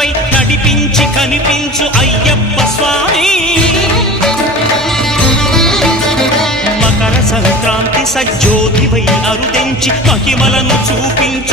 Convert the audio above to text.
కొండపై నడిపించి కనిపించు అయ్యప్ప స్వామి. మకర సంక్రాంతి సజ్జోతివై అరుదించి మహిమలను చూపించు